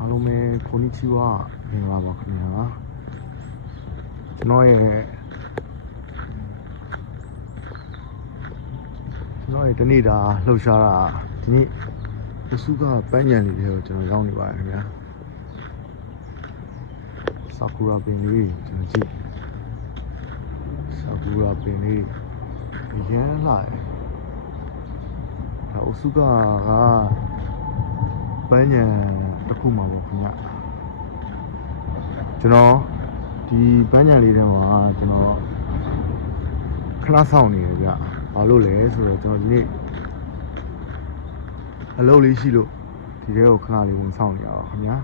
အားလုံးပဲこんにちはမင်္ဂလာပါခင်ဗျာကျွန်တော်ရဲ့တနေ့တာလှုပ်ရှားတာဒီနေ့အစုကပန်းညံလေးတွေကိုကျွန်တော်ရောက်နေပါတယ်ခင်ဗျာဆာကူရာပင်လေးကျွန်တော်ကြည့်ဆာကူရာပင်လေးရမ်းလာတယ်ဒါအစုကပန်းညံတစ်ခုမှာပေါ့ခင်ဗျာကျွန်တော်ဒီပန်းညံလေးတွေမှာကျွန်တော်ခဏဆောင်နေရဗျဘာလို့လဲဆိုတော့ကျွန်တော်ဒီနေ့အလုပ်လေးရှိလို့ဒီထဲကိုခဏလေးဝင်ဆောင်နေရအောင်ခင်ဗျာ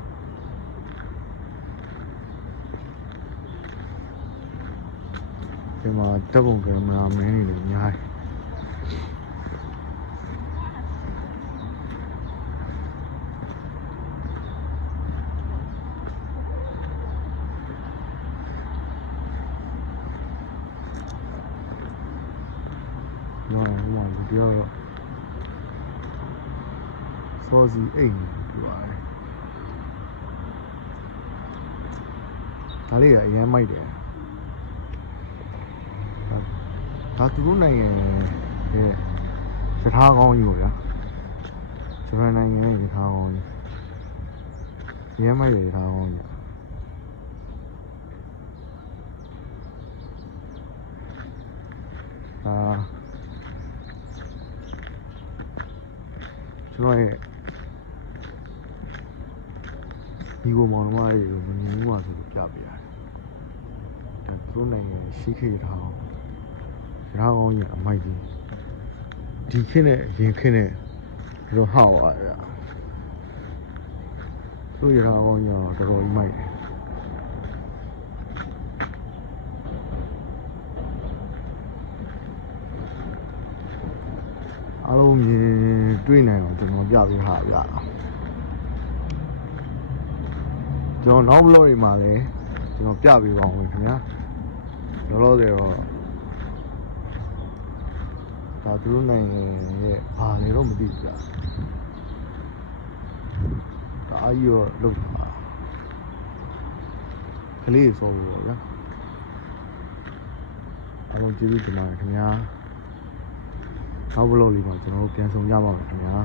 ဒီမှာတပ်ပုံကင်မရာမင်းတွေအများကြီးပြောတော့စောစီအိမ်ပြပါတယ်ဒါလေးကအရင်မိုက်တယ်ဒါသူတို့နိုင်ငံရဲ့ရထားကောင်းကြီးပေါ့ဗျာဂျပန်နိုင်ငံရဲ့ရထားကောင်းကြီးအရင်မိုက်တယ်ရထားကောင်းကြီးကျွန်တော်ရဲ့ဒီကိုမောင်နှမတွေကိုမမြင်ဘူးပါဆိုလို့ပြပေးရတယ်။ဒါသူတို့နိုင်ငံရှိခေတ်ထားအောင်ကြီးအမိုက်ကြီးဒီခင်းနဲ့ရင်ခင်းနဲ့တော့ဟောက်ပါဗျာ။သူရထားကောင်းကြီးတော့တော်တော်ကြီးမိုက်တယ်။အားလုံးမြင်တွေ့နိုင်အောင်ကျွန်တော်ပြပေးထားရကျွန်တော်နောက်ဘလော့တွေမှာလည်းကျွန်တော်ပြပေးပါအောင်ခင်ဗျာလောလောဆယ်တော့ဒါသူတို့နိုင်ငံရဲ့ဘာလဲတော့မသိဘူးကြာဒါအကြီးတော့လောက်တာကလေးစောလို့ဗျာအားလုံးကျေးဇူးတင်ပါတယ်ခင်ဗျာနောက်ဘလော့လေးမှာကျွန်တော်တို့ပြန်ဆောင်ကြပါမယ်ခင်ဗျာ